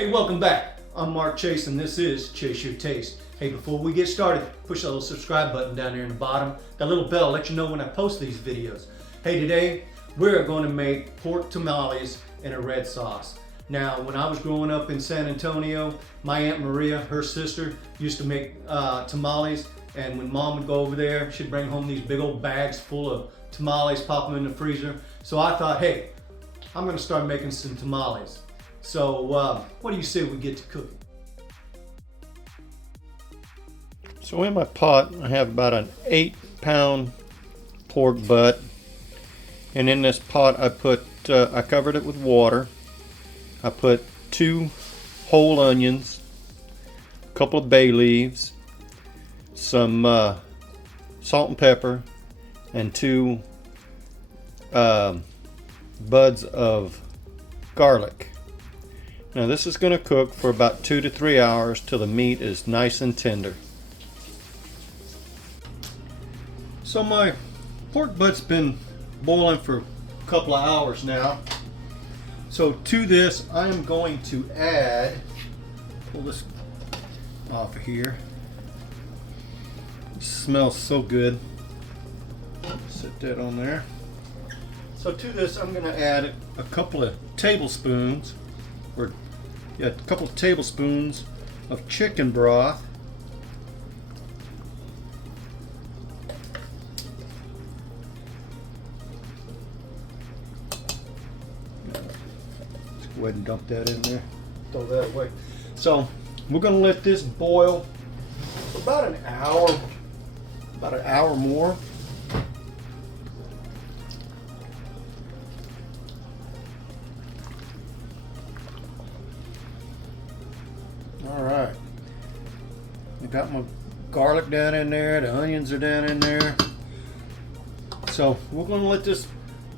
Hey, welcome back. I'm Mark Chase and this is Chase Your Taste. Hey, before we get started, push that little subscribe button down there in the bottom. That little bell lets you know when I post these videos. Hey, today we're going to make pork tamales in a red sauce. Now, when I was growing up in San Antonio, my Aunt Maria, her sister, used to make tamales, and when Mom would go over there, she'd bring home these big old bags full of tamales, pop them in the freezer. So I thought, hey, I'm going to start making some tamales. So what do you say we get to cooking? So in my pot I have about an 8-pound pork butt, and in this pot I covered it with water. I put 2 whole onions, a couple of bay leaves, some salt and pepper, and 2 buds of garlic. Now this is going to cook for about 2 to 3 hours till the meat is nice and tender. So my pork butt's been boiling for a couple of hours now. So to this I am going to add, pull this off of here. It smells so good. Set that on there. So to this I'm going to add a couple of tablespoons a couple of tablespoons of chicken broth. Let's go ahead and dump that in there. Throw that away. So we're going to let this boil for about an hour more. Alright, I got my garlic down in there, the onions are down in there. So we're going to let this,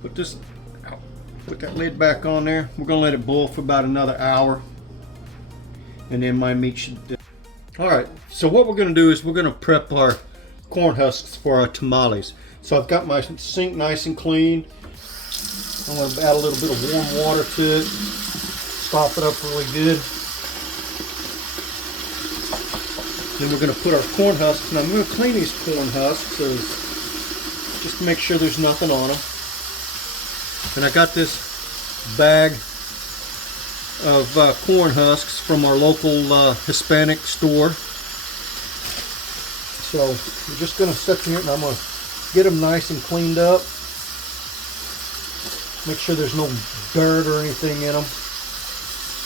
put that lid back on there. We're going to let it boil for about another hour, and then my meat should. Alright, so what we're going to do is we're going to prep our corn husks for our tamales. So I've got my sink nice and clean. I'm going to add a little bit of warm water to it, sop it up really good. Then we're going to put our corn husks, and I'm going to clean these corn husks just to make sure there's nothing on them. And I got this bag of corn husks from our local Hispanic store. So we're just going to set them here, and I'm going to get them nice and cleaned up. Make sure there's no dirt or anything in them.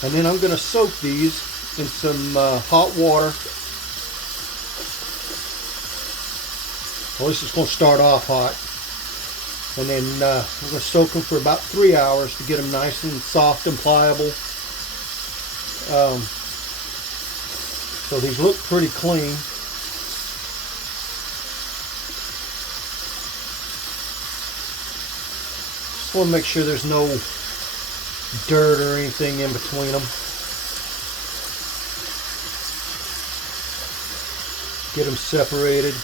And then I'm going to soak these in some hot water. Well, this is going to start off hot, and then we're going to soak them for about 3 hours to get them nice and soft and pliable. So these look pretty clean. Just want to make sure there's no dirt or anything in between them. Get them separated.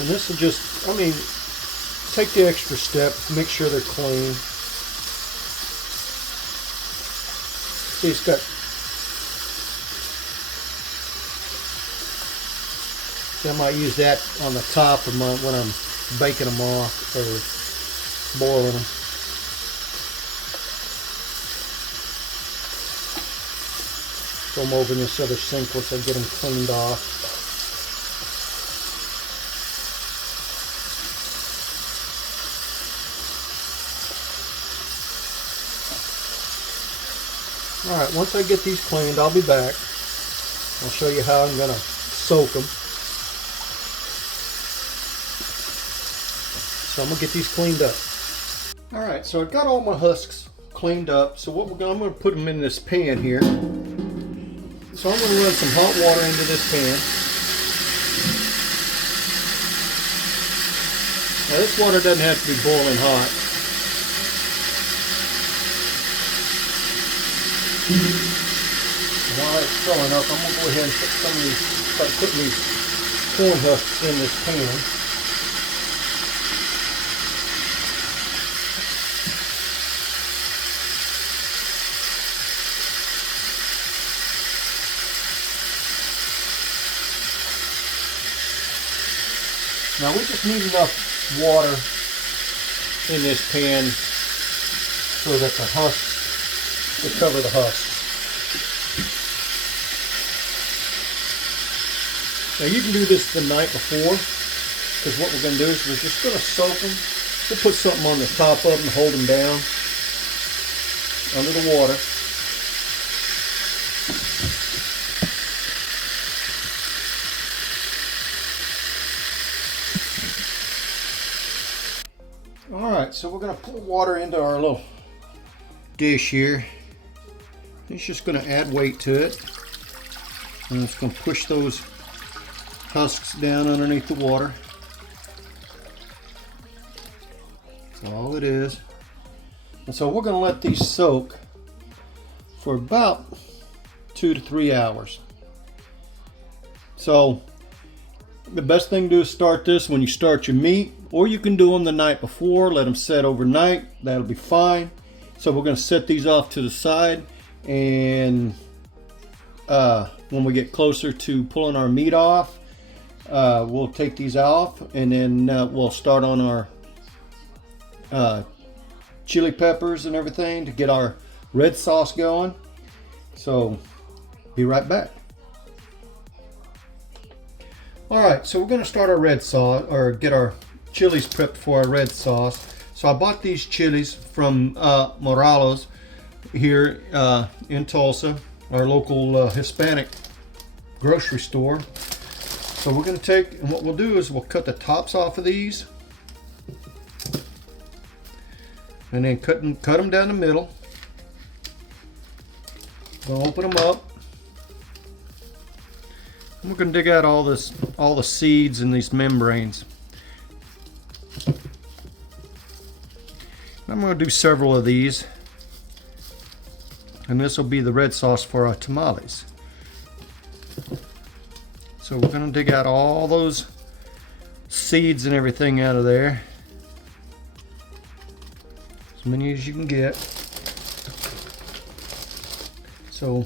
And this will just, take the extra step, make sure they're clean. See, it's got, see, I might use that on the top of when I'm baking them off or boiling them. Throw them over in this other sink once I get them cleaned off. Alright, once I get these cleaned, I'll be back. I'll show you how I'm going to soak them. So I'm going to get these cleaned up. Alright, so I've got all my husks cleaned up. So what I'm going to put them in this pan here. So I'm going to run some hot water into this pan. Now this water doesn't have to be boiling hot. While it's filling up, I'm going to go ahead and put some of these, start putting these corn husks in this pan. Now we just need enough water in this pan so that the husks will cover the husks. Now you can do this the night before, because what we're going to do is we're just going to soak them. We'll put something on the top of them to hold them down under the water. Alright, so we're going to pour water into our little dish here. It's just going to add weight to it. And it's going to push those husks down underneath the water. That's all it is. And so we're going to let these soak for about 2 to 3 hours. So the best thing to do is start this when you start your meat, or you can do them the night before, let them set overnight, that'll be fine. So we're going to set these off to the side, and when we get closer to pulling our meat off, we'll take these off, and then we'll start on our chili peppers and everything to get our red sauce going. So be right back. Alright, so we're going to start our red sauce, or get our chilies prepped for our red sauce. So I bought these chilies from Morales here in Tulsa, our local Hispanic grocery store. So we're going to take, and what we'll do is we'll cut the tops off of these, and then cut them down the middle. We'll open them up. And we're going to dig out all the seeds and these membranes. I'm going to do several of these, and this will be the red sauce for our tamales. So we're going to dig out all those seeds and everything out of there, as many as you can get. So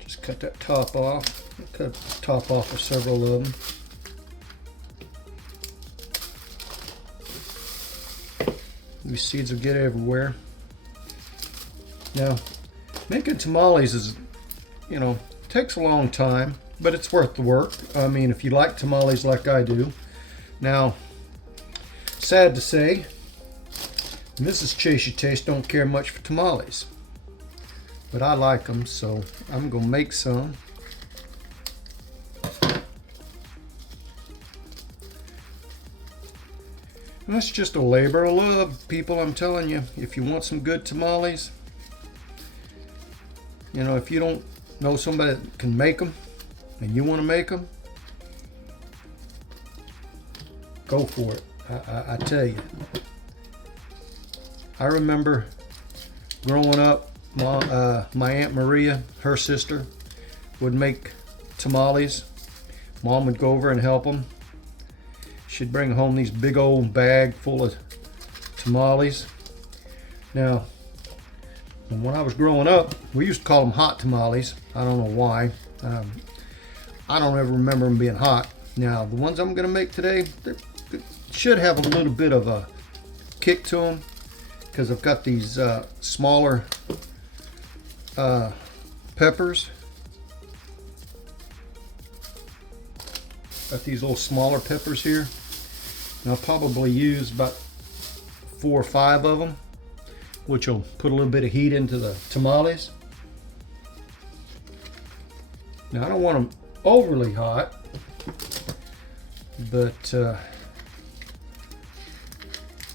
just cut that top off. Cut the top off of several of them. These seeds will get everywhere. Now, making tamales is, takes a long time, but it's worth the work. I mean, if you like tamales like I do. Now, sad to say, Mrs. Chase Your Taste don't care much for tamales, but I like them, so I'm gonna make some. And that's just a labor of love, people. I'm telling you, if you want some good tamales, if you don't know somebody that can make them and you want to make them, go for it. I tell you, I remember growing up, my Aunt Maria, her sister, would make tamales. Mom would go over and help them. She'd bring home these big old bag full of tamales. Now, when I was growing up, we used to call them hot tamales. I don't know why. I don't ever remember them being hot. Now, the ones I'm going to make today, they should have a little bit of a kick to them, because I've got these smaller peppers. Got these little smaller peppers here. And I'll probably use about 4 or 5 of them, which will put a little bit of heat into the tamales. Now, I don't want them overly hot, but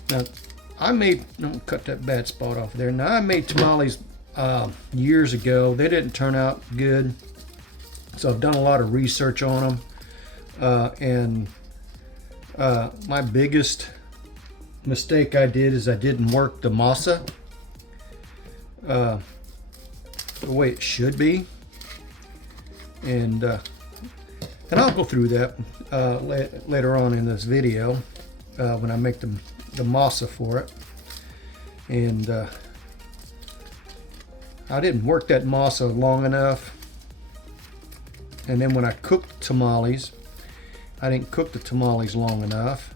now don't cut that bad spot off there. Now, I made tamales years ago. They didn't turn out good, so I've done a lot of research on them. My biggest mistake I did is I didn't work the masa the way it should be. And I'll go through that later on in this video when I make the masa for it. And I didn't work that masa long enough. And then when I cooked tamales, I didn't cook the tamales long enough.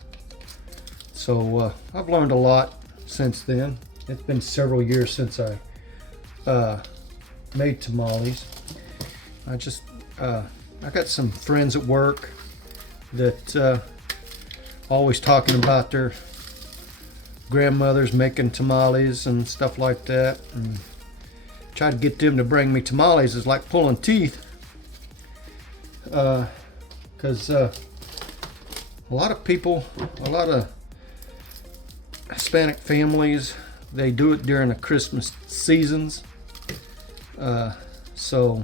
So I've learned a lot since then. It's been several years since I made tamales. I got some friends at work that always talking about their grandmothers making tamales and stuff like that, and try to get them to bring me tamales is like pulling teeth, because a lot of people, a lot of Hispanic families, they do it during the Christmas seasons, so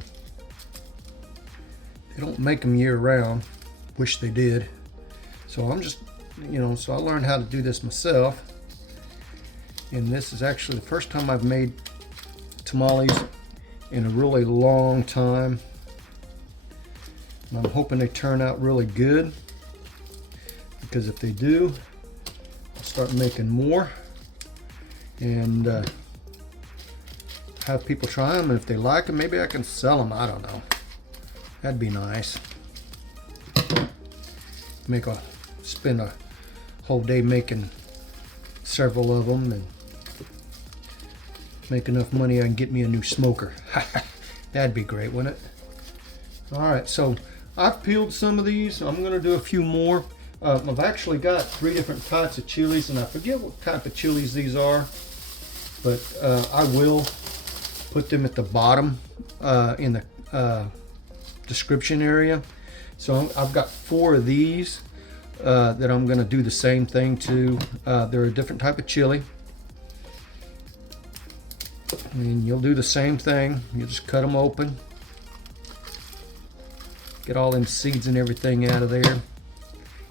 they don't make them year round. Wish they did. So I'm just, so I learned how to do this myself. And this is actually the first time I've made tamales in a really long time. And I'm hoping they turn out really good, because if they do, I'll start making more and have people try them. And if they like them, maybe I can sell them. I don't know. That'd be nice. Spend a whole day making several of them and make enough money I can get me a new smoker. That'd be great, wouldn't it? Alright, so I've peeled some of these. I'm going to do a few more. I've actually got 3 different types of chilies, and I forget what type of chilies these are, but I will put them at the bottom in the description area. So I've got 4 of these that I'm going to do the same thing to. They're a different type of chili, and you'll do the same thing. You just cut them open, get all them seeds and everything out of there.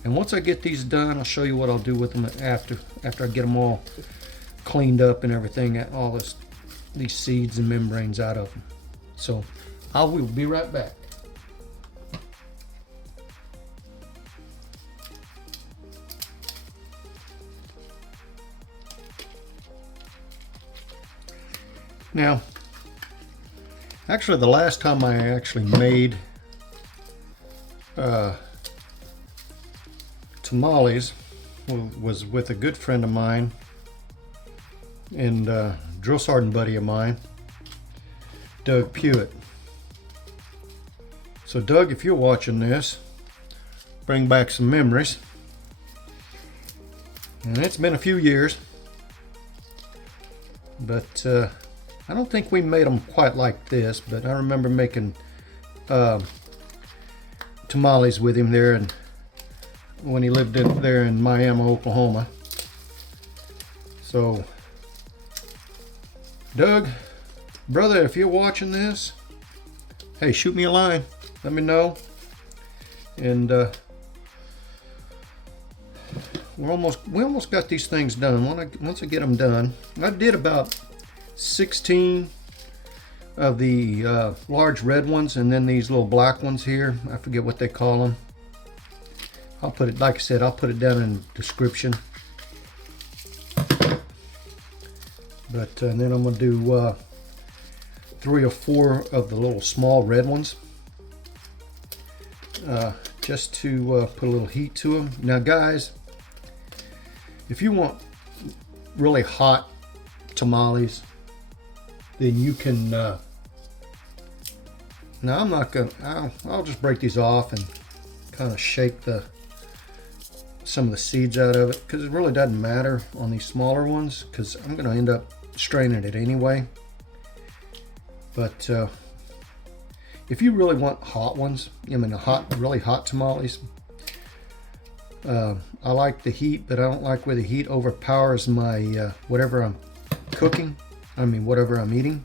And once I get these done, I'll show you what I'll do with them after I get them all cleaned up and everything, all these seeds and membranes out of them. So I will be right back. Now, actually the last time I actually made tamales was with a good friend of mine and drill sergeant buddy of mine, Doug Pewitt. So Doug, if you're watching this, bring back some memories. And it's been a few years, but I don't think we made them quite like this, but I remember making tamales with him there, and when he lived there in Miami, Oklahoma. So, Doug, brother, if you're watching this, hey, shoot me a line. Let me know. And we almost got these things done. Once I get them done, I did about 16 of the large red ones, and then these little black ones here. I forget what they call them. I'll put it, like I said, I'll put it down in the description. But and then I'm going to do 3 or 4 of the little small red ones, just to put a little heat to them. Now guys, if you want really hot tamales, then you can now I'm not gonna, I'll just break these off and kind of shake some of the seeds out of it, because it really doesn't matter on these smaller ones, because I'm going to end up straining it anyway. But if you really want hot ones, I mean really hot tamales, I like the heat, but I don't like where the heat overpowers my whatever I'm cooking, whatever I'm eating.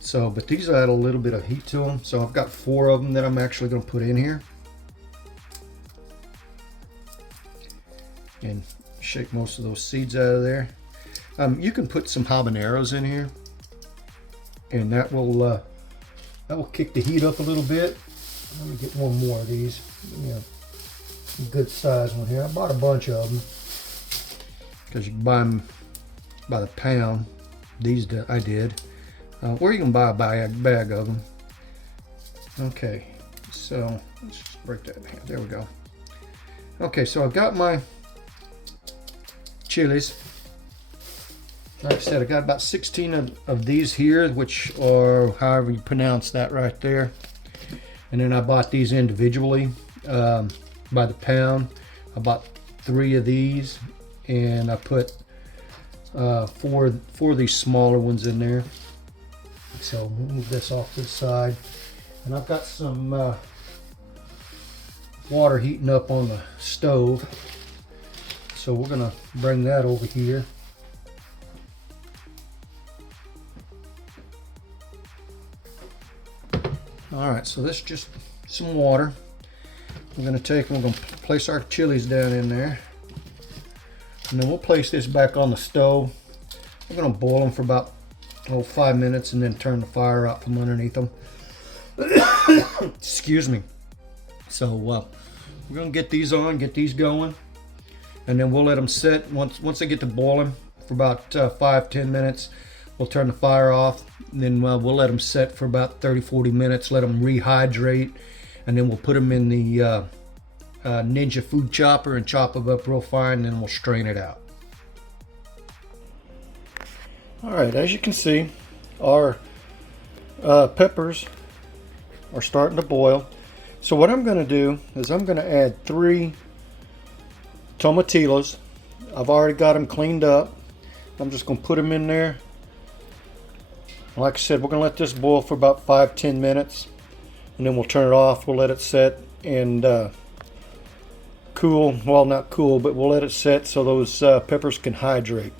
So, but these add a little bit of heat to them. So I've got 4 of them that I'm actually going to put in here. And shake most of those seeds out of there. You can put some habaneros in here, and that will That will kick the heat up a little bit. Let me get one more of these. Yeah, a good size one here. I bought a bunch of them because you can buy them by the pound. These I did. Or you can buy a bag of them. Okay, so let's just break that in half. There we go. Okay, so I've got my chiles. Like I said, I got about 16 of these here, which are however you pronounce that right there. And then I bought these individually by the pound. I bought 3 of these, and I put 4 of these smaller ones in there. So we'll move this off to the side. And I've got some water heating up on the stove. So we're gonna bring that over here. Alright, so this is just some water. We're going to take and we're going to place our chiles down in there. And then we'll place this back on the stove. We're going to boil them for about 5 minutes and then turn the fire out from underneath them. Excuse me. So we're going to get these on, get these going. And then we'll let them sit. Once they get to boiling for about 5-10 minutes, we'll turn the fire off. Then we'll let them set for about 30-40 minutes, let them rehydrate, and then we'll put them in the Ninja food chopper and chop them up real fine, and then we'll strain it out. Alright, as you can see, our peppers are starting to boil. So what I'm going to do is I'm going to add 3 tomatillos. I've already got them cleaned up. I'm just going to put them in there. Like I said, we're going to let this boil for about 5-10 minutes, and then we'll turn it off. We'll let it set and cool. Well, not cool, but we'll let it set so those peppers can hydrate.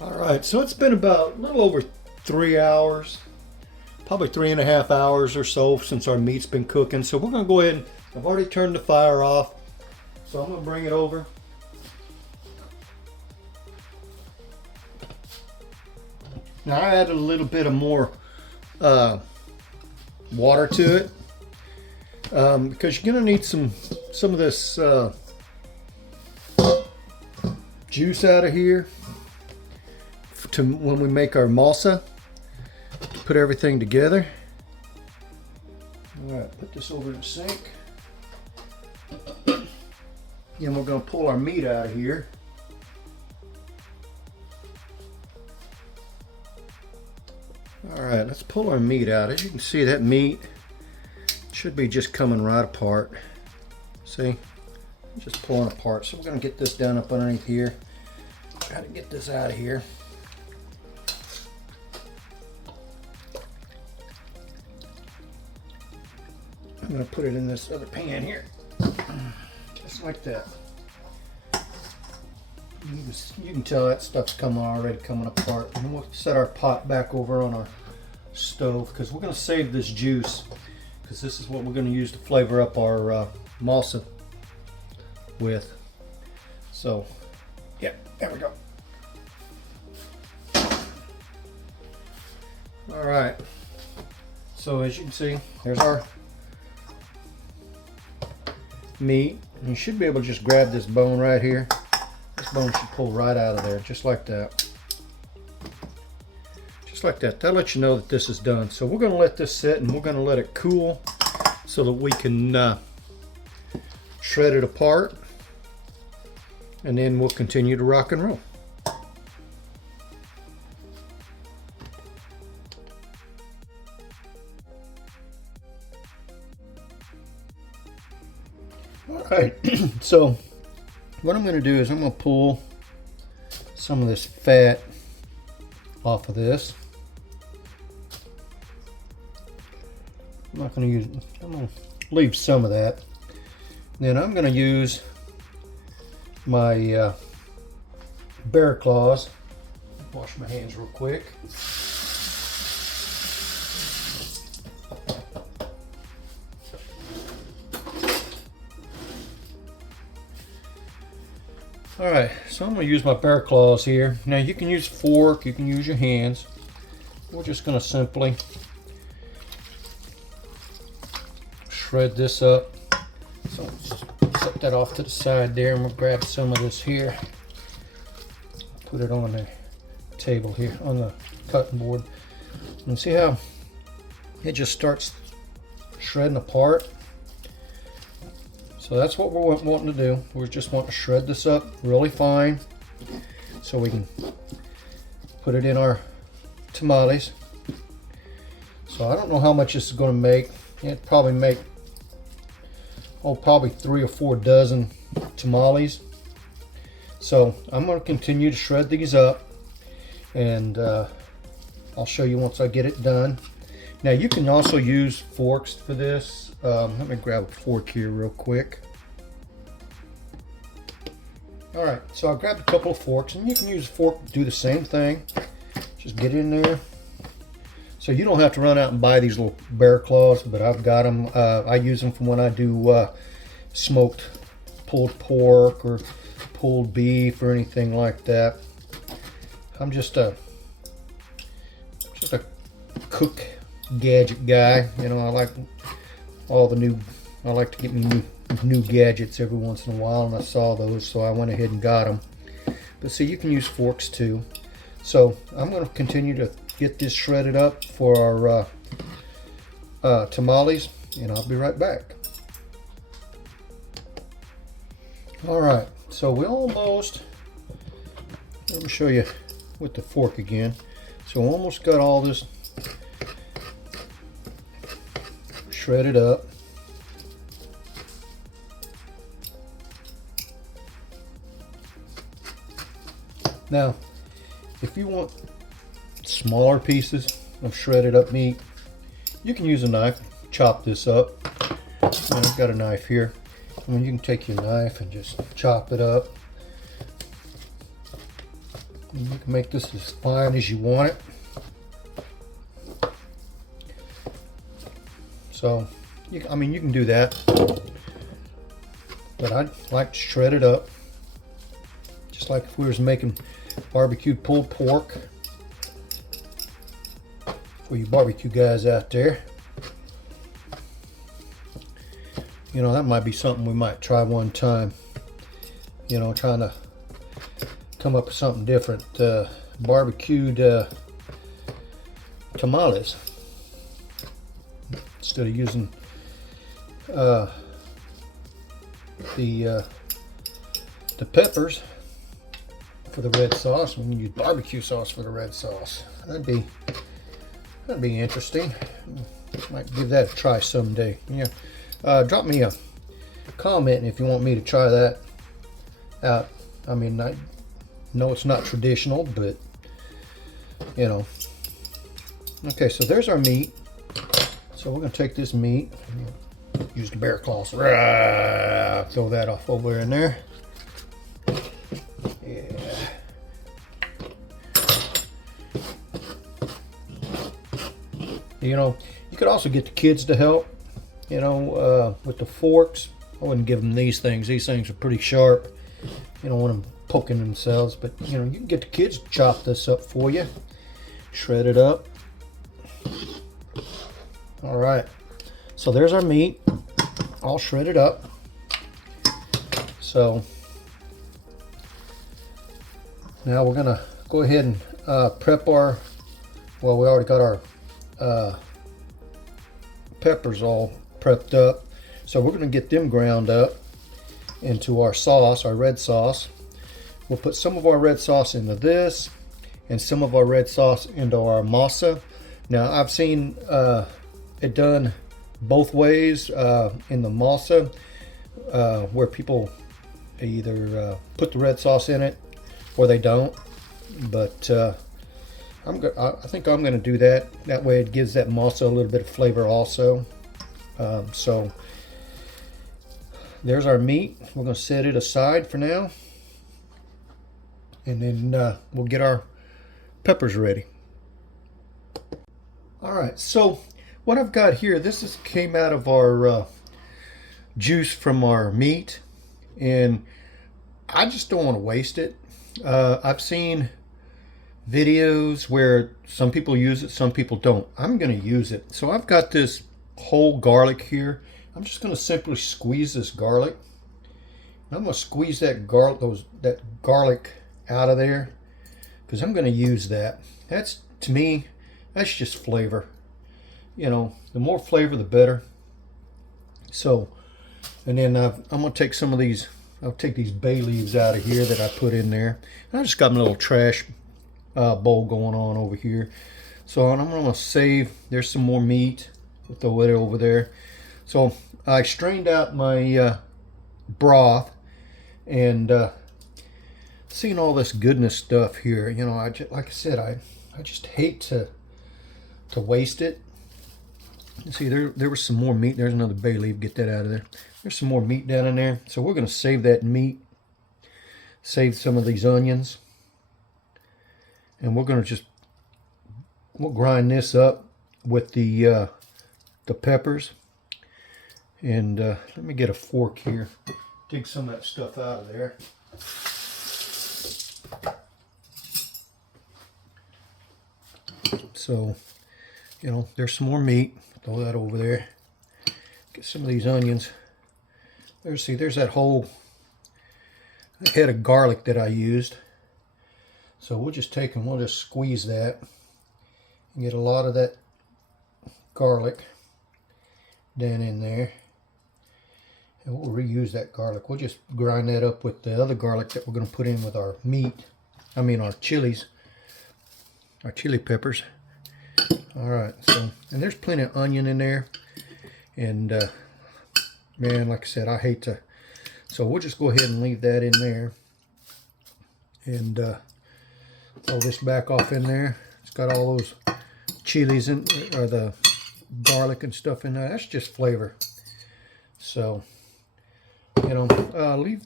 Alright, so it's been about a little over 3 hours, probably 3.5 hours or so since our meat's been cooking. So we're going to go ahead and I've already turned the fire off, so I'm going to bring it over. Now I added a little bit of more water to it because you're going to need some of this juice out of here to when we make our masa, to put everything together. All right, put this over in the sink. Then we're going to pull our meat out of here. Alright, let's pull our meat out. As you can see, that meat should be just coming right apart. See? Just pulling apart. So we're going to get this down up underneath here. Got to get this out of here. I'm going to put it in this other pan here. Just like that. You can tell that stuff's already coming apart. And we'll set our pot back over on our stove because we're going to save this juice because this is what we're going to use to flavor up our masa with. So, yeah, there we go. All right. So as you can see, there's our meat. And you should be able to just grab this bone right here. This bone should pull right out of there, just like that. Just like that. That'll let you know that this is done. So we're going to let this sit and we're going to let it cool so that we can shred it apart. And then we'll continue to rock and roll. Alright, so what I'm going to do is I'm going to pull some of this fat off of this. I'm not going to use, I'm going to leave some of that. Then I'm going to use my bear claws. Wash my hands real quick. Alright, so I'm going to use my bear claws here. Now you can use a fork, you can use your hands. we're just going to simply shred this up. So set that off to the side there, and we'll grab some of this here, put it on the table here on the cutting board, and see how it just starts shredding apart. So that's what we're wanting to do. We're just wanting to shred this up really fine so we can put it in our tamales. So I don't know how much this is going to make. It'd probably make, probably 3 or 4 dozen tamales. So I'm going to continue to shred these up, and I'll show you once I get it done. Now you can also use forks for this. Let me grab a fork here real quick. Alright, so I grabbed a couple of forks, and you can use a fork to do the same thing. Just get in there. So you don't have to run out and buy these little bear claws, but I've got them. I use them from when I do smoked pulled pork or pulled beef or anything like that. I'm just a cook gadget guy. You know, I like I like to get me new gadgets every once in a while, and I saw those, so I went ahead and got them. But see, you can use forks too. So I'm going to continue to get this shredded up for our tamales, and I'll be right back. All right, so we almost, let me show you with the fork again. So we almost got all this shredded up. Now, if you want smaller pieces of shredded up meat, you can use a knife, chop this up. And I've got a knife here. I mean, you can take your knife and just chop it up. And you can make this as fine as you want it. So, you can do that. But I'd like to shred it up, just like if we was making barbecued pulled pork. For you barbecue guys out there, you know, that might be something we might try one time. You know, trying to come up with something different. Barbecued tamales, instead of using the peppers for the red sauce, we can use barbecue sauce for the red sauce. That'd be interesting. Might give that a try someday. Yeah, drop me a comment if you want me to try that out. I mean, I know it's not traditional, but you know. Okay, so there's our meat. So we're gonna take this meat, use the bear claws, throw that off over in there. Yeah. You know, you could also get the kids to help, you know, with the forks. I wouldn't give them these things. These things are pretty sharp. You don't want them poking themselves, but you know, you can get the kids to chop this up for you. Shred it up. All right, so there's our meat all shredded up. So now we're gonna go ahead and prep our, well, we already got our peppers all prepped up, so we're going to get them ground up into our sauce, our red sauce. We'll put some of our red sauce into this and some of our red sauce into our masa. Now I've seen it done both ways in the masa, where people either put the red sauce in it or they don't, but I think I'm going to do that. That way it gives that masa a little bit of flavor also. So there's our meat. We're going to set it aside for now. And then we'll get our peppers ready. Alright, so what I've got here, this came out of our juice from our meat. And I just don't want to waste it. I've seen videos where some people use it, some people don't. I'm going to use it. So I've got this whole garlic here. I'm just going to simply squeeze this garlic. I'm going to squeeze that garlic out of there because I'm going to use that. That's, to me, that's just flavor. You know, the more flavor, the better. So, and then I'm going to take some of these, I'll take these bay leaves out of here that I put in there. And I just got my little trash bowl going on over here. So I'm going to save, there's some more meat. We'll throw it over there. So I strained out my broth, and seeing all this goodness stuff here, you know, like I said, I just hate to waste it. You see, there was some more meat. There's another bay leaf. Get that out of there. There's some more meat down in there. So we're going to save that meat, save some of these onions, and we're going to we'll grind this up with the peppers. And let me get a fork here. Dig some of that stuff out of there. So, you know, there's some more meat. Throw that over there. Get some of these onions. There's that whole head of garlic that I used. So we'll just take and we'll just squeeze that and get a lot of that garlic down in there. And we'll reuse that garlic. We'll just grind that up with the other garlic that we're going to put in with our meat. I mean our chilies. Our chili peppers. Alright, so, and there's plenty of onion in there. And, man, like I said, I hate to. So we'll just go ahead and leave that in there. And throw this back off in there. It's got all those chilies in, or the garlic and stuff in there. That's just flavor. So, you know, leave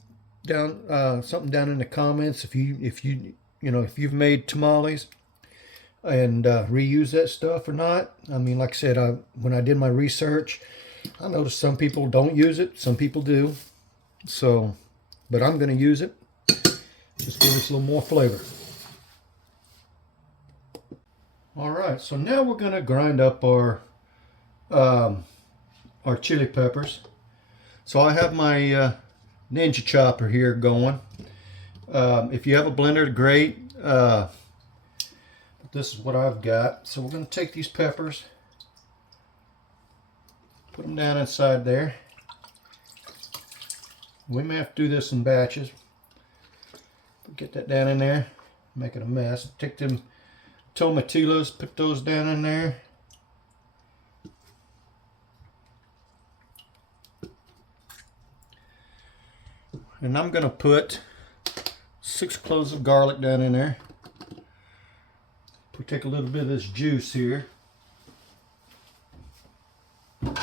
down something down in the comments if you've made tamales and reuse that stuff or not. I mean, like I said, when I did my research, I noticed some people don't use it, some people do. So, but I'm going to use it. Just give us a little more flavor. All right, so now we're going to grind up our chili peppers. So I have my Ninja chopper here going. If you have a blender, great. But this is what I've got. So we're going to take these peppers, put them down inside there. We may have to do this in batches. Get that down in there, make it a mess. Take them tomatillos, put those down in there. And I'm going to put 6 cloves of garlic down in there. We'll take a little bit of this juice here. Now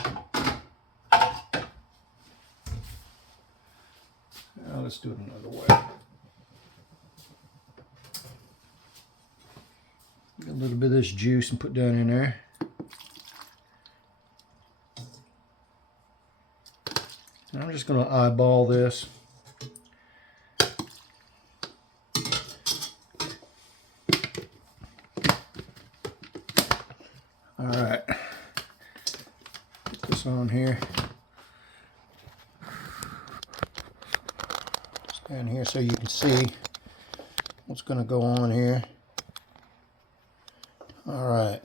let's do it another way. Get a little bit of this juice and put down in there. And I'm just going to eyeball this. All right, put this on here. Stand here so you can see what's going to go on here. All right.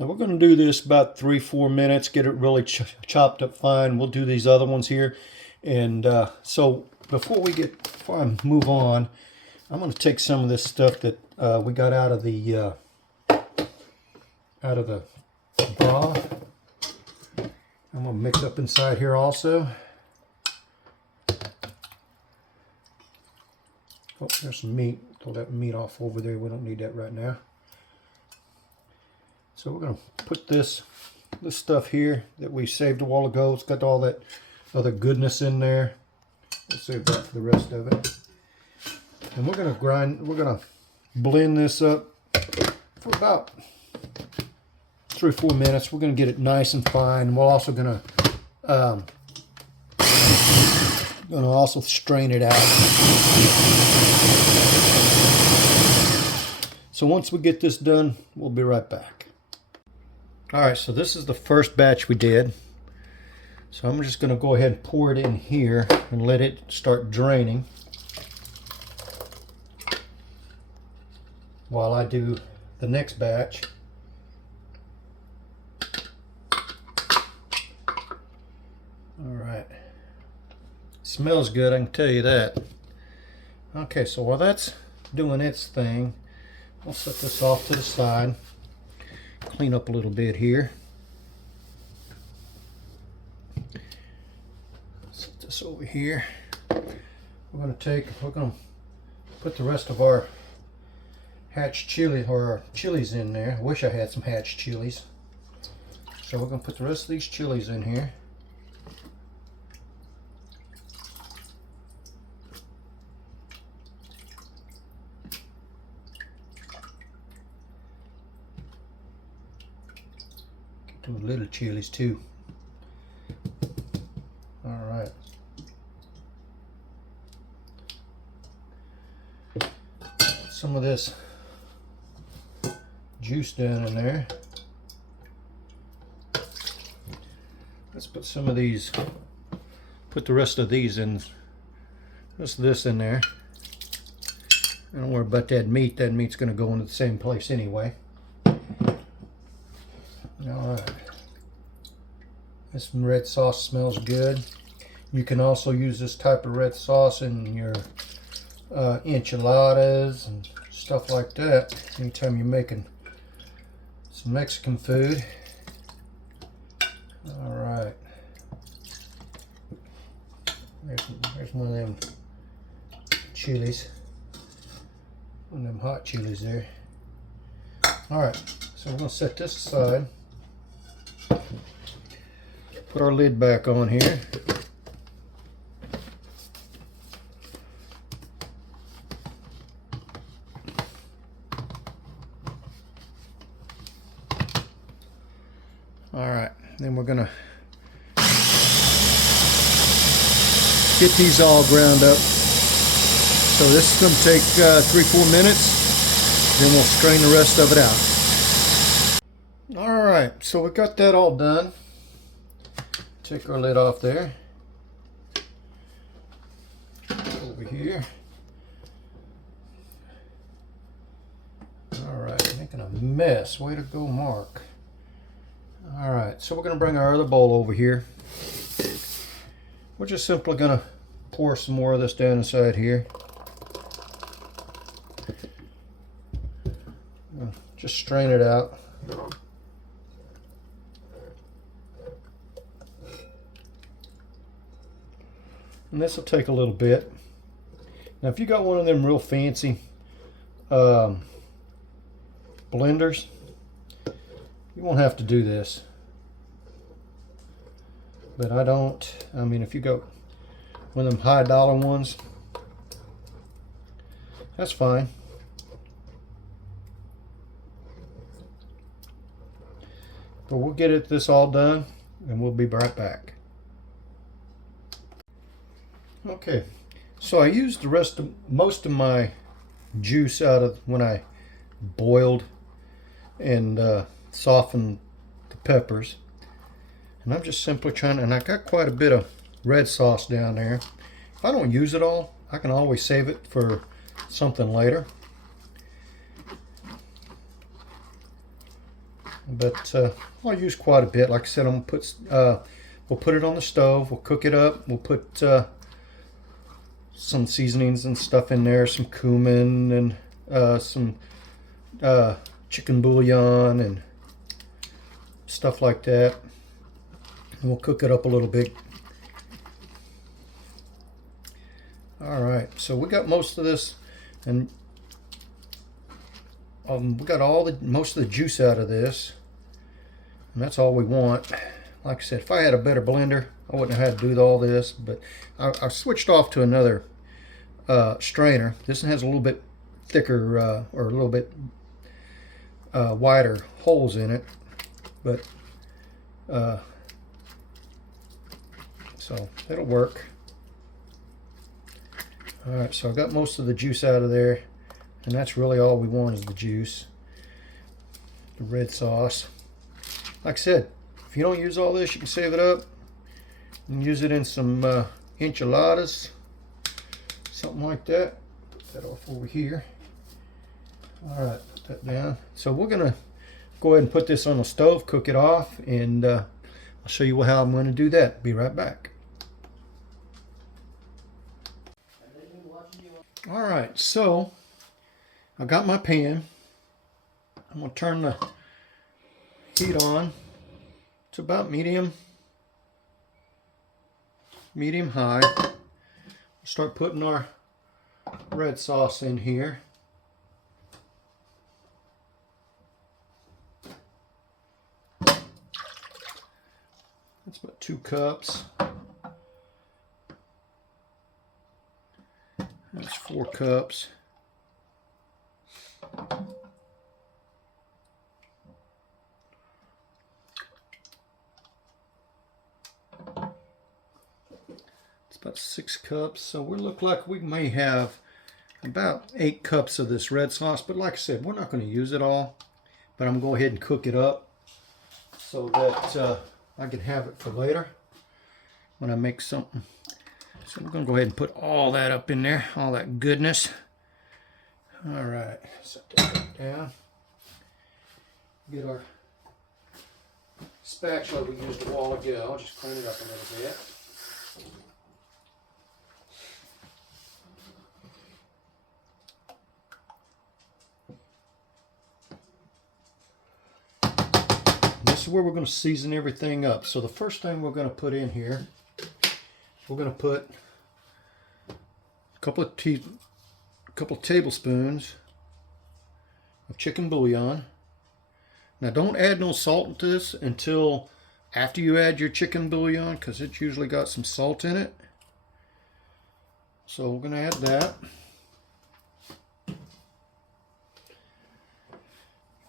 Now we're going to do this about 3-4 minutes, get it really chopped up fine. We'll do these other ones here. And so before I move on, I'm going to take some of this stuff that we got out of the broth. I'm going to mix up inside here also. Oh, there's some meat. Throw that meat off over there. We don't need that right now. So we're going to put this stuff here that we saved a while ago. It's got all that other goodness in there. We'll save that for the rest of it. And we're gonna blend this up for about 3 or 4 minutes. We're gonna get it nice and fine. We're also gonna also strain it out. So once we get this done, we'll be right back. All right, so this is the first batch we did. So I'm just gonna go ahead and pour it in here and let it start draining while I do the next batch. All right, smells good, I can tell you that. Okay, so while that's doing its thing, I'll set this off to the side, clean up a little bit here. Set this over here. We're gonna put the rest of our hatch chili, or our chilies in there. I wish I had some hatch chilies. So we're gonna put the rest of these chilies in here. Get those little chilies too. All right. Some of this juice down in there. Let's put some of these, put the rest of these in, just this in there. Don't worry about that meat. That meat's going to go into the same place anyway. Alright. This red sauce smells good. You can also use this type of red sauce in your enchiladas and stuff like that. Anytime you're making some Mexican food. All right. There's one of them chilies. One of them hot chilies there. All right. So we're gonna set this aside. Put our lid back on here. All right, then we're gonna get these all ground up. So this is gonna take 3-4 minutes, then we'll strain the rest of it out. All right, so we got that all done. Take our lid off there. Over here. All right, making a mess. Way to go, Mark. All right, so we're going to bring our other bowl over here. We're just simply going to pour some more of this down inside here. Just strain it out. And this will take a little bit. Now, if you got one of them real fancy blenders, you won't have to do this. But I don't. I mean, if you got one of them high dollar ones, that's fine. But we'll get this all done and we'll be right back. Okay, so I used most of my juice out of when I boiled and softened the peppers, and I'm just simply trying, and I got quite a bit of red sauce down there. If I don't use it all, I can always save it for something later. But I'll use quite a bit. Like I said, I'm gonna we'll put it on the stove, we'll cook it up, we'll put some seasonings and stuff in there, some cumin and some chicken bouillon and stuff like that. And we'll cook it up a little bit. All right, so we got most of this, and we got most of the juice out of this, and that's all we want. Like I said, if I had a better blender, I wouldn't have had to do all this, but I switched off to another strainer. This one has a little bit thicker or a little bit wider holes in it, but so that'll work. All right, so I got most of the juice out of there, and that's really all we want is the juice. The red sauce. Like I said, if you don't use all this, you can save it up and use it in some enchiladas, something like that. Put that off over here. All right, put that down. So we're gonna go ahead and put this on the stove, cook it off, and I'll show you how I'm going to do that. Be right back. All right, so I got my pan. I'm going to turn the heat on. It's about medium high. Start putting our red sauce in here. That's about 2 cups. That's 4 cups. It's about 6 cups. So we look like we may have about 8 cups of this red sauce. But like I said, we're not going to use it all. But I'm going to go ahead and cook it up so that I can have it for later when I make something. So we're going to go ahead and put all that up in there, all that goodness. All right, set that down. Get our spatula we used a while ago. I'll just clean it up a little bit. This is where we're going to season everything up. So the first thing we're going to put in here, we're going to put a couple of tablespoons of chicken bouillon. Now don't add no salt to this until after you add your chicken bouillon, because it's usually got some salt in it. So we're going to add that.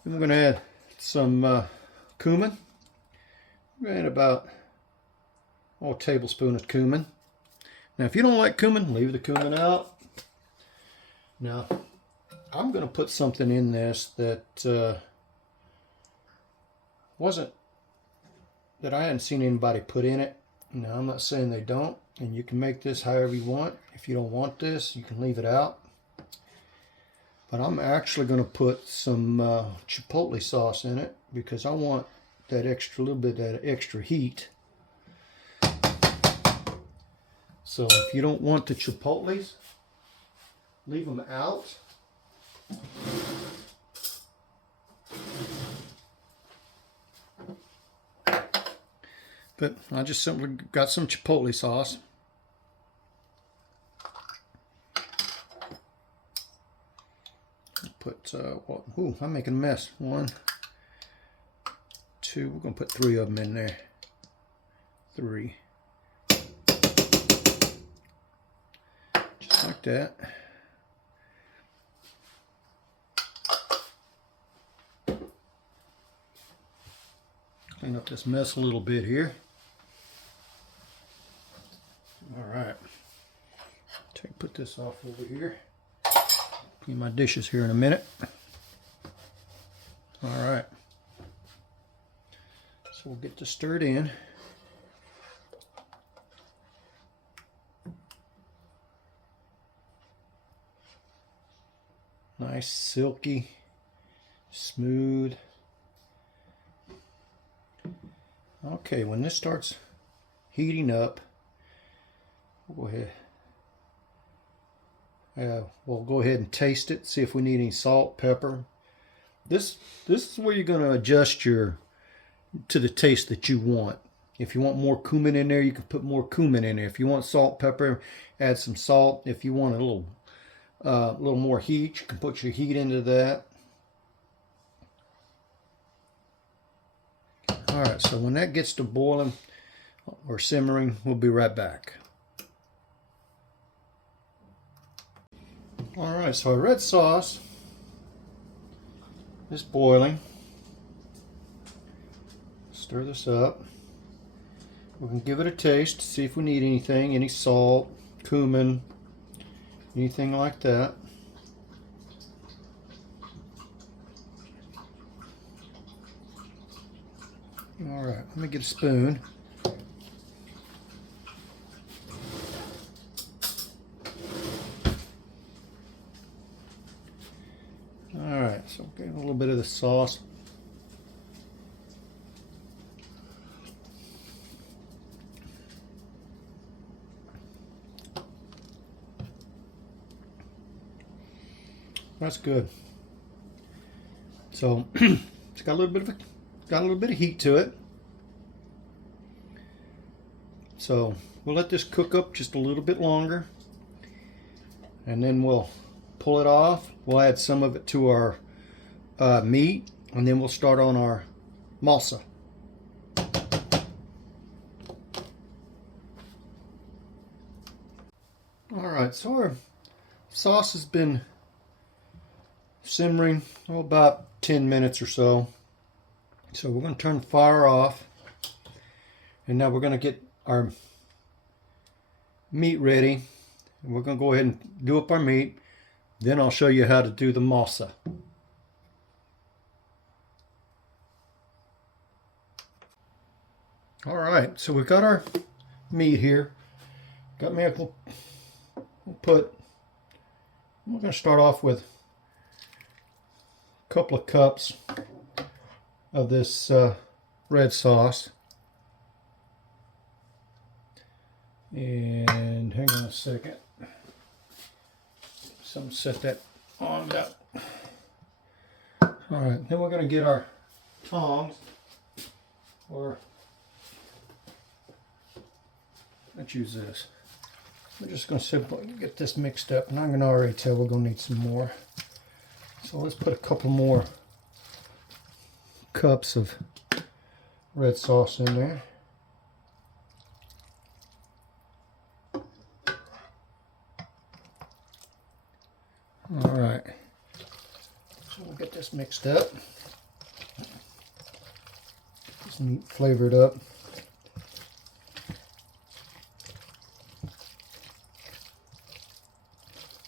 Then we're going to add some cumin. We're going to add about a tablespoon of cumin. Now if you don't like cumin, leave the cumin out. Now I'm going to put something in this that that I hadn't seen anybody put in it. Now I'm not saying they don't, and you can make this however you want. If you don't want this, you can leave it out. But I'm actually going to put some chipotle sauce in it because I want that extra little bit, that extra heat. So if you don't want the chipotles, leave them out. But I just simply got some chipotle sauce. Put, ooh, I'm making a mess. 1, 2, we're going to put 3 of them in there. 3. Just like that. Clean up this mess a little bit here. All right. Put this off over here. Clean my dishes here in a minute. All right. So we'll get this stirred in. Nice, silky, smooth. Okay, when this starts heating up, we'll go ahead. We'll go ahead and taste it, see if we need any salt, pepper. This is where you're going to adjust to the taste that you want. If you want more cumin in there, you can put more cumin in there. If you want salt, pepper, add some salt. If you want a little more heat, you can put your heat into that. All right, so when that gets to boiling or simmering, we'll be right back. All right, so our red sauce is boiling. Stir this up. We can give it a taste, see if we need anything, any salt, cumin, anything like that. All right, let me get a spoon. All right, so get a little bit of the sauce. That's good. So it's got a little bit of heat to it. So we'll let this cook up just a little bit longer, and then we'll pull it off. We'll add some of it to our meat, and then we'll start on our masa. All right, so our sauce has been simmering about 10 minutes or so. So we're going to turn the fire off, and now we're going to get our meat ready. And we're going to go ahead and do up our meat. Then I'll show you how to do the masa. All right, so we've got our meat here. Got me a little put. We're going to start off with a couple of cups of this red sauce. And hang on a second. Some set that on that. All right, then we're going to get our tongs, or let's use this. We're just going to simply get this mixed up, and I can already tell we're going to need some more. So let's put a couple more cups of red sauce in there. All right, so we'll get this mixed up. This meat flavored up.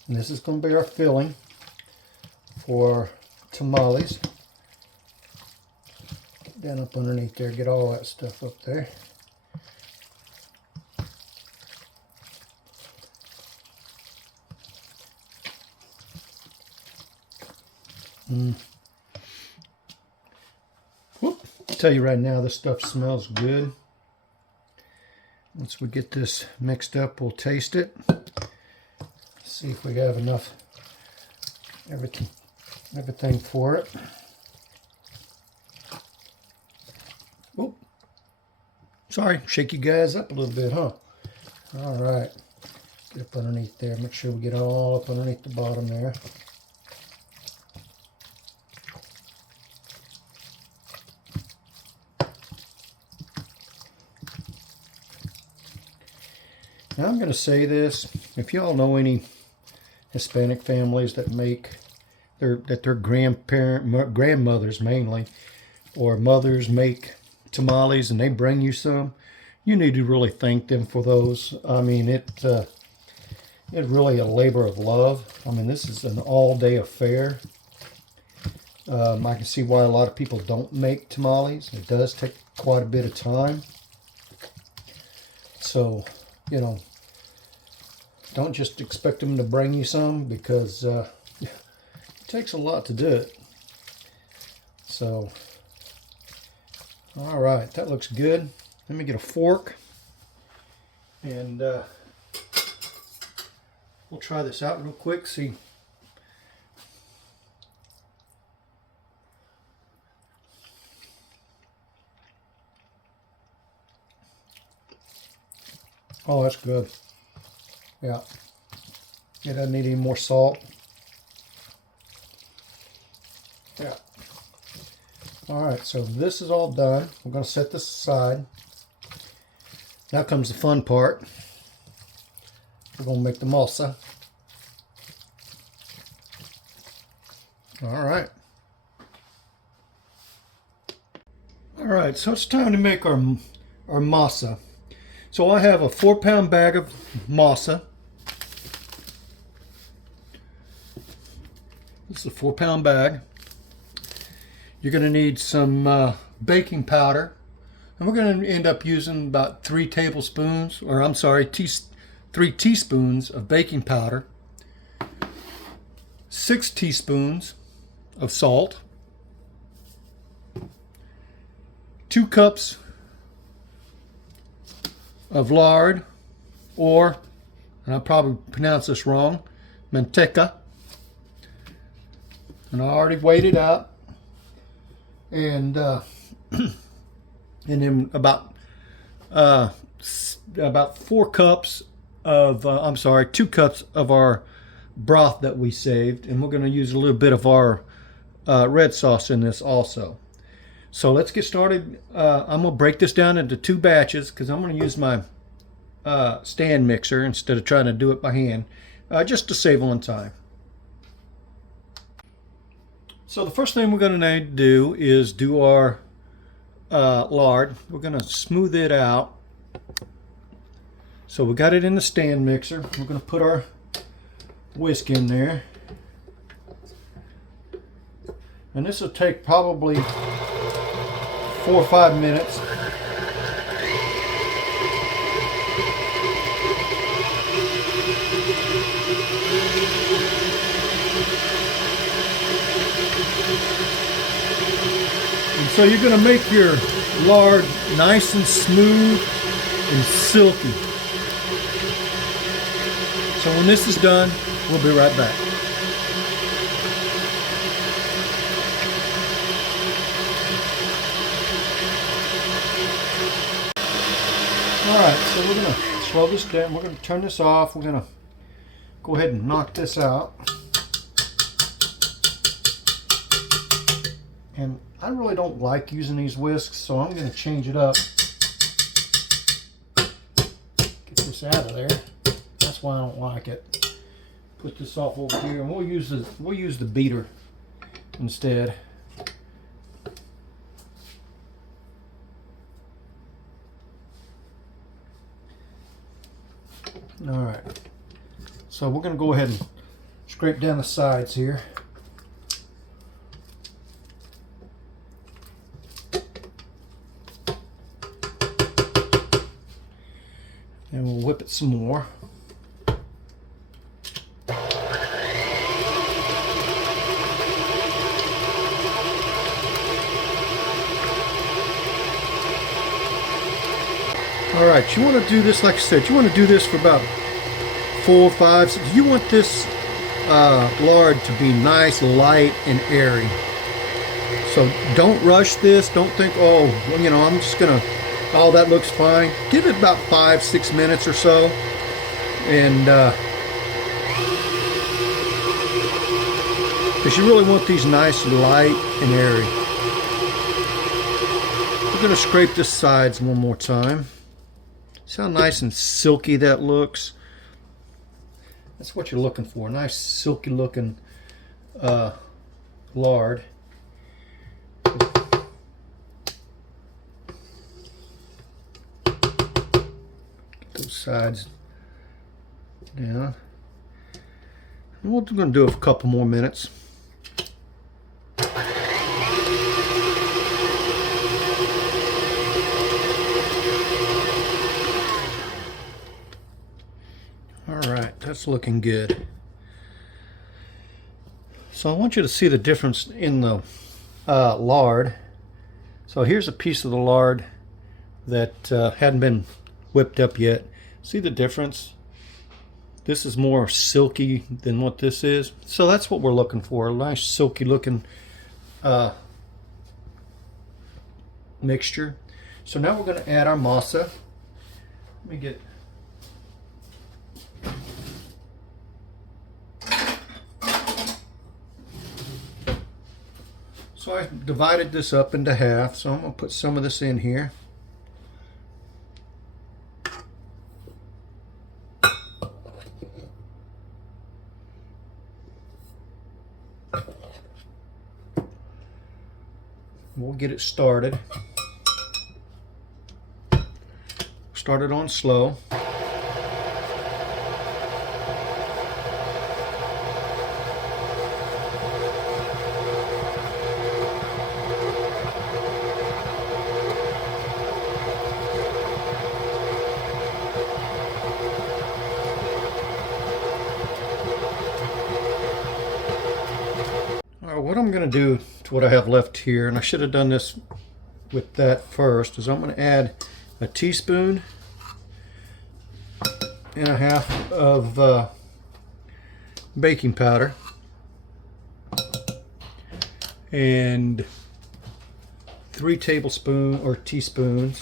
And this is going to be our filling for tamales. Get down up underneath there, get all that stuff up there. Whoop. I'll tell you right now, this stuff smells good. Once we get this mixed up, we'll taste it. See if we have enough everything for it. Whoop. Sorry, shake you guys up a little bit, huh? All right. Get up underneath there. Make sure we get all up underneath the bottom there. Now I'm going to say this, if y'all know any Hispanic families that make their grandmothers mainly, or mothers make tamales and they bring you some, you need to really thank them for those. I mean, it's really a labor of love. I mean, this is an all-day affair. I can see why a lot of people don't make tamales. It does take quite a bit of time. So, you know, don't just expect them to bring you some, because it takes a lot to do it. So, all right, that looks good. Let me get a fork, and we'll try this out real quick, see. Oh, that's good. Yeah. It doesn't need any more salt. Yeah. All right, so this is all done. We're going to set this aside. Now comes the fun part. We're going to make the masa. All right. All right, so it's time to make our masa. So I have a 4-pound bag of masa. This is a 4-pound bag. You're going to need some baking powder. And we're going to end up using about 3 tablespoons, or I'm sorry, 3 teaspoons of baking powder. 6 teaspoons of salt. 2 cups of lard, or, and I'll probably pronounce this wrong, manteca. And I already weighed it out. And then about 4 cups of, 2 cups of our broth that we saved. And we're going to use a little bit of our red sauce in this also. So let's get started. I'm going to break this down into 2 batches because I'm going to use my stand mixer instead of trying to do it by hand, just to save on time. So the first thing we're going to need to do is do our lard. We're going to smooth it out. So we got it in the stand mixer. We're going to put our whisk in there. And this will take probably 4 or 5 minutes. And so you're going to make your lard nice and smooth and silky. So when this is done, we'll be right back. Alright, so we're going to slow this down. We're going to turn this off. We're going to go ahead and knock this out. And I really don't like using these whisks, so I'm going to change it up. Get this out of there. That's why I don't like it. Put this off over here, and we'll use the beater instead. All right. So we're going to go ahead and scrape down the sides here. And we'll whip it some more. All right, you want to do this, like I said, you want to do this for about 4 or 5. So you want this lard to be nice, light, and airy. So don't rush this. Don't think, oh, well, you know, I'm just going to, oh, that looks fine. Give it about 5-6 minutes or so. And because you really want these nice, light, and airy. We're going to scrape the sides one more time. See how nice and silky that looks? That's what you're looking for. Nice, silky looking lard. Those sides down. And we're going to do it for a couple more minutes. Alright, that's looking good. So I want you to see the difference in the lard. So here's a piece of the lard that hadn't been whipped up yet. See the difference? This is more silky than what this is. So that's what we're looking for. A nice silky looking mixture. So now we're going to add our masa. Let me get... So I divided this up into half, so I'm going to put some of this in here. We'll get it started. Start it on slow. What I'm going to do to what I have left here, and I should have done this with that first, is I'm going to add a teaspoon and a half of baking powder and 3 tablespoons or teaspoons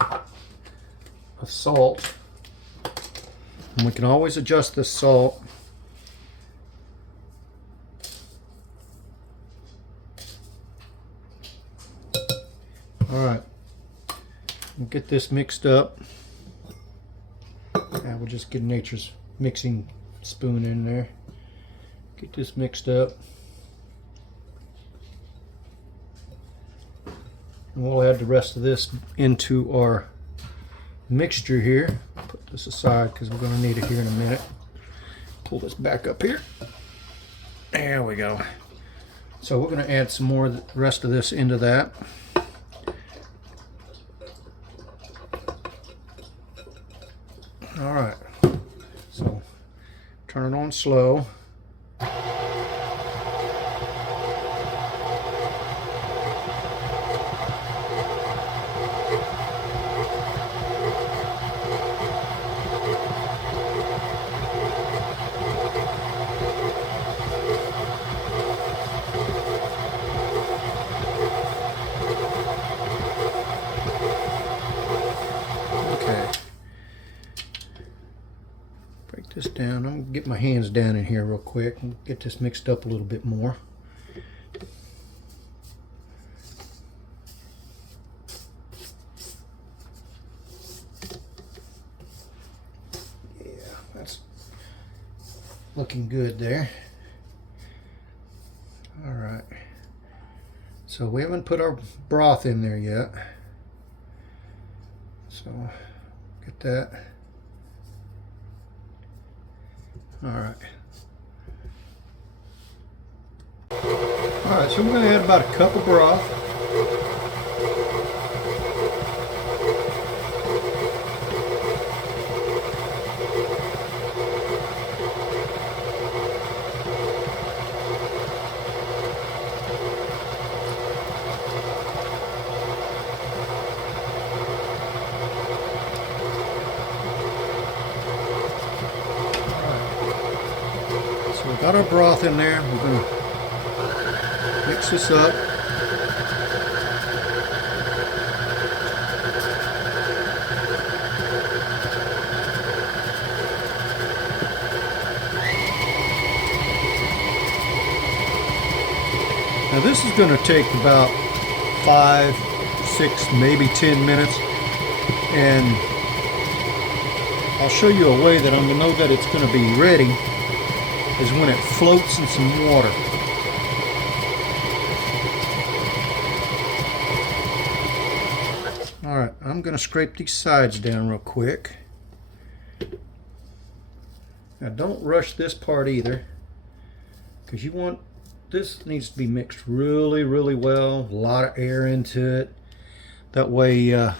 of salt. And we can always adjust this salt. Alright, we'll get this mixed up. Now we'll just get nature's mixing spoon in there. Get this mixed up. And we'll add the rest of this into our mixture here. Put this aside because we're going to need it here in a minute. Pull this back up here. There we go. So we're going to add some more of the rest of this into that. Alright, so turn it on slow. This down. I'm going to get my hands down in here real quick and get this mixed up a little bit more. Yeah, that's looking good there. Alright. So we haven't put our broth in there yet. So get that. Alright. Alright, so we're going to add about a cup of broth. Got our broth in there. We're going to mix this up. Now this is going to take about 5, 6, maybe 10 minutes. And I'll show you a way that I'm going to know that it's going to be ready. Is when it floats in some water. Alright, I'm going to scrape these sides down real quick. Now don't rush this part either, because this needs to be mixed really, really well. A lot of air into it. That way, you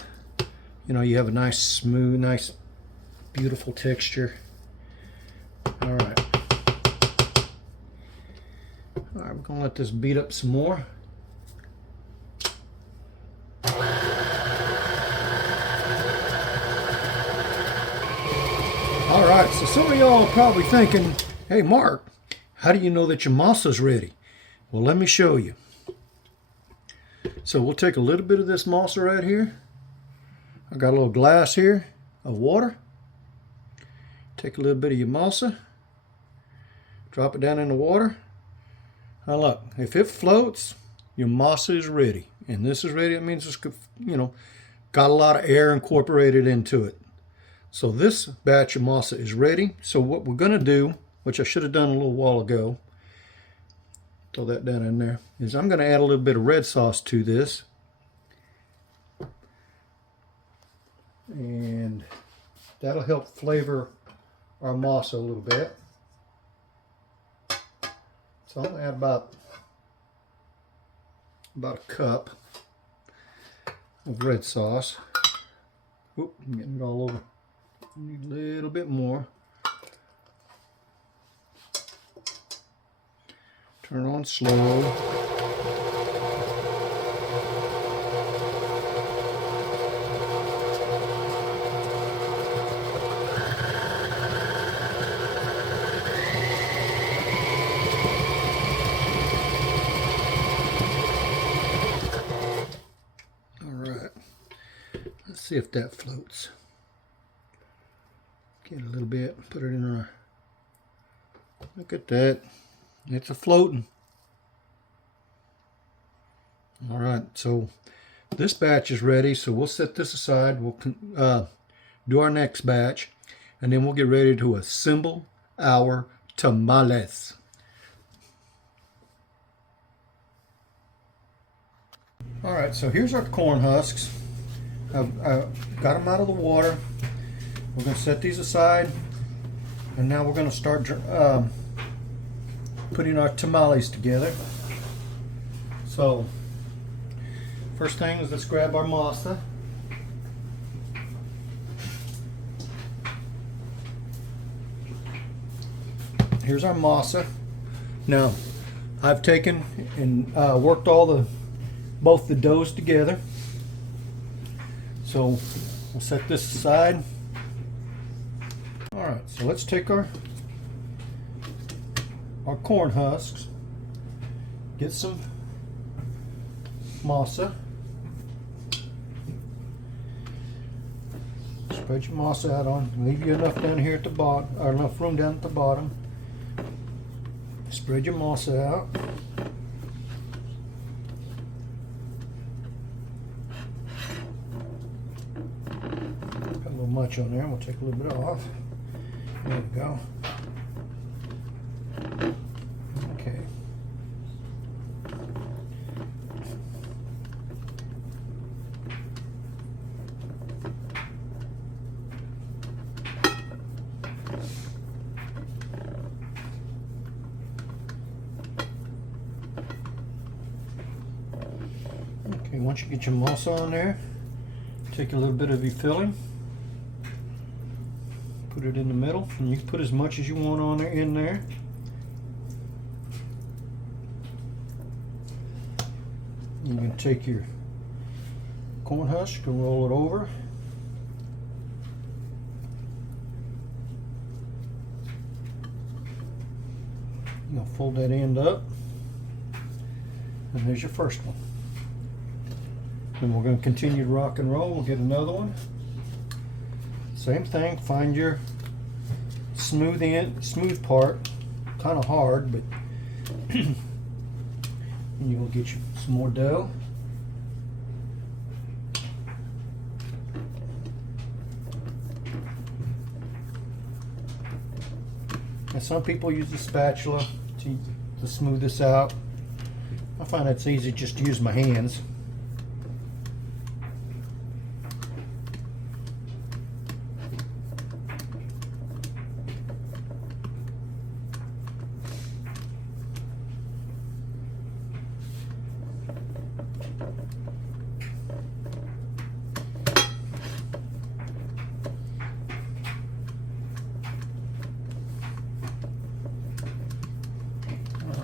know, you have a nice, smooth, nice, beautiful texture. Alright. Alright, we're going to let this beat up some more. Alright, so some of y'all are probably thinking, hey Mark, how do you know that your masa's ready? Well, let me show you. So we'll take a little bit of this masa right here. I got a little glass here of water. Take a little bit of your masa. Drop it down in the water. Now look, if it floats, your masa is ready. And this is ready, it means it's, you know, got a lot of air incorporated into it. So this batch of masa is ready. So what we're going to do, which I should have done a little while ago, is we're going to take a little bit of this masa right here. I got a little glass here of water. Take a little bit of your masa. Drop it down in the water. Now this is going to take about 5, 6, maybe 10 minutes. And I'll show you a way that I'm going to know that it's going to be ready. Is when it floats in some water. So this batch of masa is ready. So throw that down in there, is I'm going to add a little bit of red sauce to this. And that'll help flavor our masa a little bit. So I'm going to add about a cup of red sauce. Whoop, I'm getting it all over. Need a little bit more. Turn on slow. See if that floats. Get a little bit, put it in our, look at that, it's a floating. All right, so this batch is ready, so we'll set this aside. We'll do our next batch, and then we'll get ready to assemble our tamales. All right, so here's our corn husks. I've got them out of the water. We're going to set these aside, and now we're going to start putting our tamales together. So first thing is, let's grab our masa. Here's our masa. Now I've taken and worked both the doughs together. So we'll set this aside. All right, so let's take our corn husks, get some masa, spread your masa out on, leave you enough down here at the bottom, or enough room down at the bottom. Spread your masa out. Much on there, we'll take a little bit off. There we go. Okay. Okay, once you get your masa on there, take a little bit of your filling. Put it in the middle, and you can put as much as you want on there in there. You can take your corn husk and roll it over. You're going to fold that end up, and there's your first one. Then we're going to continue to rock and roll. We'll get another one. Same thing, find your smooth part, kind of hard, but and you're going to get you some more dough. And some people use a spatula to smooth this out. I find it's easy just to use my hands.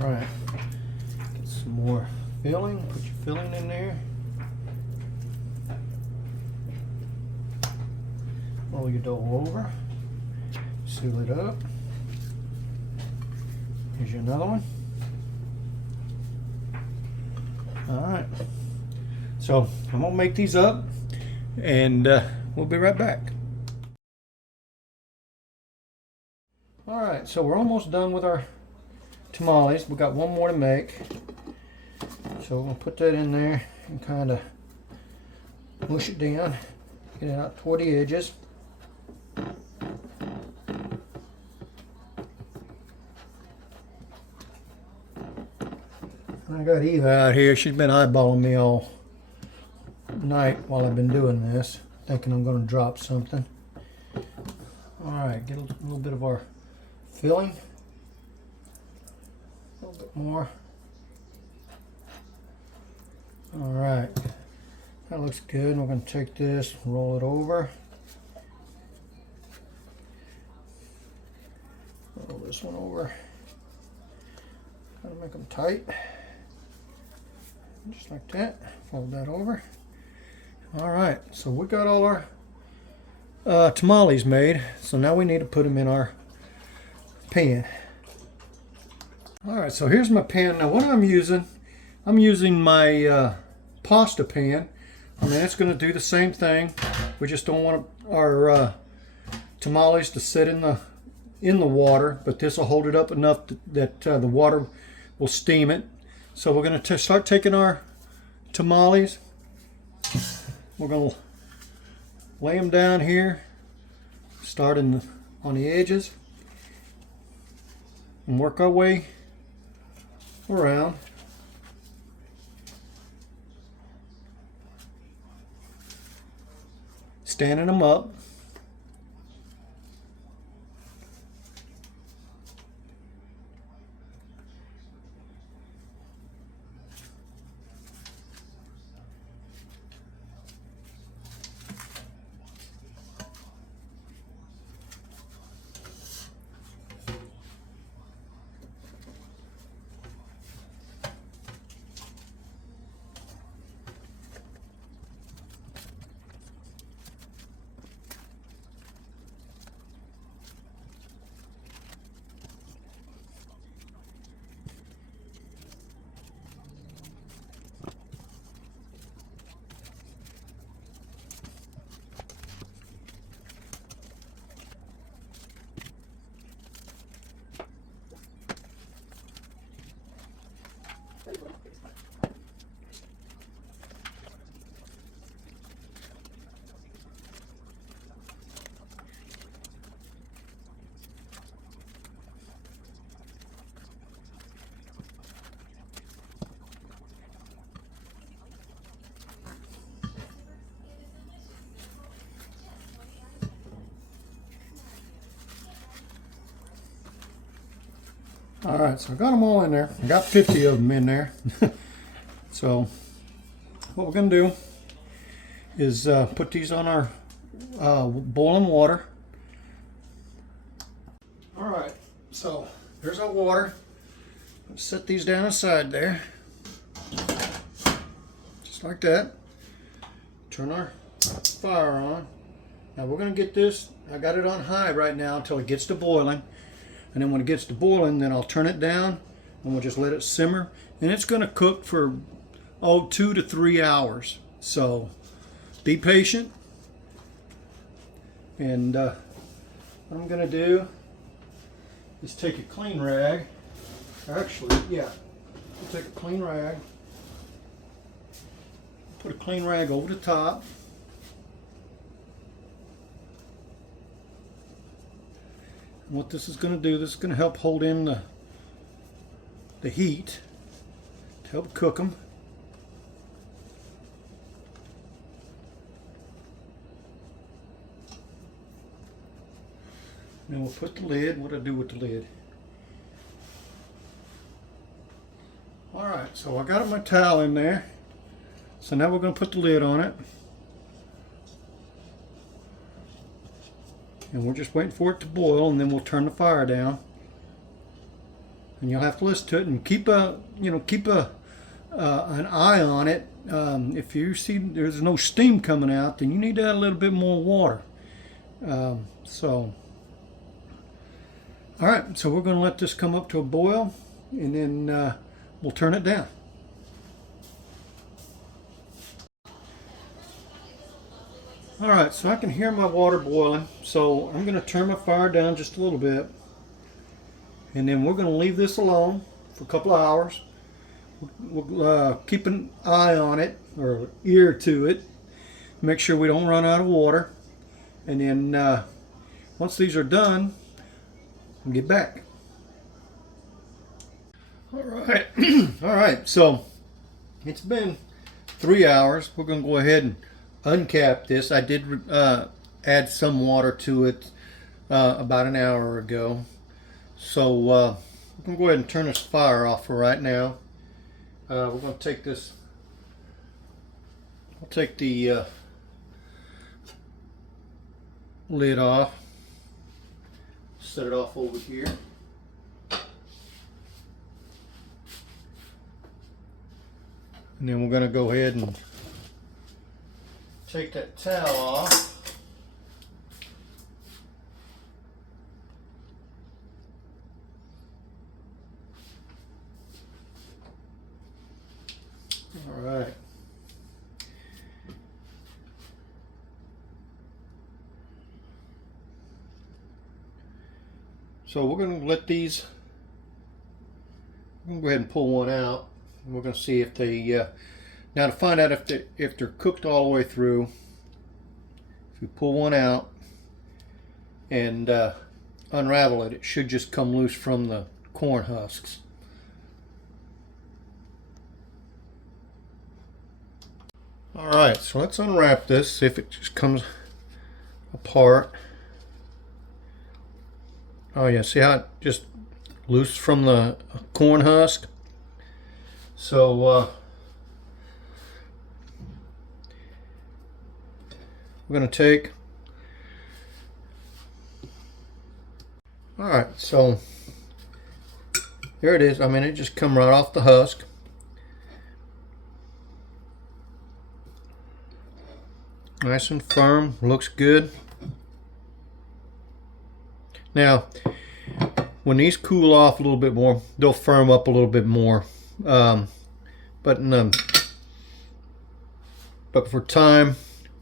Alright, get some more filling, put your filling in there. Roll your dough over, seal it up. Here's your another one. Alright, so I'm going to make these up, and we'll be right back. Alright, so we're almost done with our tamales. We got one more to make, so we're going to put that in there and kind of mush it down, get it out toward the edges. I got Eva out here. She's been eyeballing me all night while I've been doing this, thinking I'm going to drop something. All right, get a little bit of our filling. A little bit more. All right, that looks good. We're going to take this, roll it over. Roll this one over. Gotta make them tight. Just like that. Fold that over. All right, so we got all our tamales made. So now we need to put them in our pan. All right, so here's my pan. Now what I'm using my pasta pan. I mean, it's going to do the same thing. We just don't want our tamales to sit in the water, but this will hold it up enough that the water will steam it. So we're going to start taking our tamales. We're going to lay them down here, starting on the edges, and work our way around. Standing them up. All right, so I got them all in there. I got 50 of them in there. So what we're going to do is put these on our boiling water. All right, so there's our water. Let's set these down aside there. Just like that. Turn our fire on. Now we're going to get this, I got it on high right now until it gets to boiling. And then when it gets to boiling, then I'll turn it down and we'll just let it simmer. And it's going to cook for 2 to 3 hours. So be patient. And what I'm going to do is take a clean rag. Actually, yeah, I'll take a clean rag. Put a clean rag over the top. What this is going to do, this is going to help hold in the heat to help cook them. Now we'll put the lid. What do I do with the lid? Alright, so I got my towel in there. So now we're going to put the lid on it. And we're just waiting for it to boil, and then we'll turn the fire down. And you'll have to listen to it and keep an eye on it. If you see there's no steam coming out, then you need to add a little bit more water. All right, so we're going to let this come up to a boil, and then we'll turn it down. All right, so I can hear my water boiling, so I'm going to turn my fire down just a little bit, and then we're going to leave this alone for a couple of hours. We'll keep an eye on it, or ear to it, make sure we don't run out of water, and then once these are done, we'll get back. All right. All right. So it's been 3 hours. We're going to go ahead and uncap this. I did add some water to it about an hour ago. So we're going to go ahead and turn this fire off for right now. We're going to take this. I'll take the lid off. Set it off over here. And then we're going to go ahead and take that towel off. All right. So we're going to let these, I'm going to go ahead and pull one out. And we're going to see if they, now to find out if they're cooked all the way through, if you pull one out and unravel it, it should just come loose from the corn husks. All right, so let's unwrap this, see if it just comes apart. Oh yeah, see how it just loose from the corn husk? So we're going to take, all right, so there it is. I mean, it just come right off the husk. Nice and firm, looks good. Now, when these cool off a little bit more, they'll firm up a little bit more. But for time,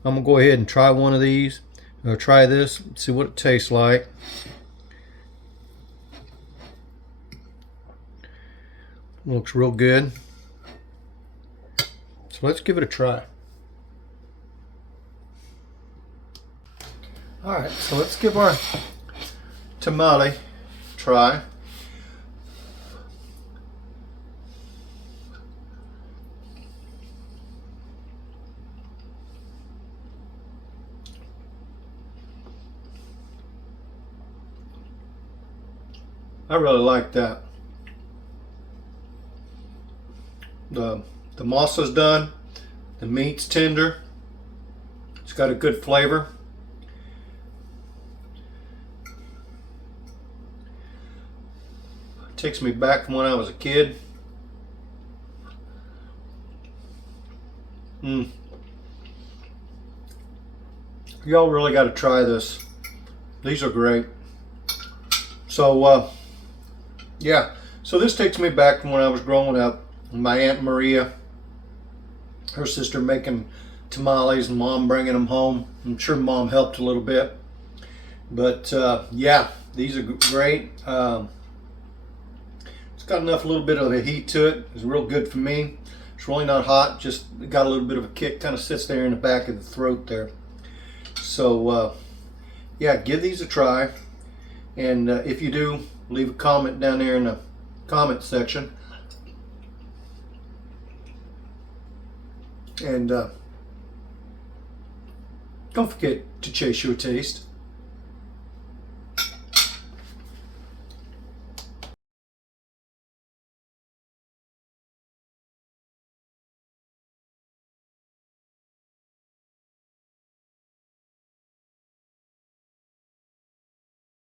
I'm gonna go ahead and try one of these. I'll try this, see what it tastes like. Looks real good. So let's give it a try. All right, so let's give our tamale a try. I really like that. The masa's done. The meat's tender. It's got a good flavor. Takes me back from when I was a kid. Y'all really got to try this. These are great. So yeah, so this takes me back from when I was growing up. My Aunt Maria, her sister making tamales and Mom bringing them home. I'm sure Mom helped a little bit. But yeah, these are great. Got enough, a little bit of a heat to it. It's real good for me. It's really not hot, just got a little bit of a kick, kind of sits there in the back of the throat there. So yeah, give these a try, and if you do, leave a comment down there in the comment section, and don't forget to chase your taste.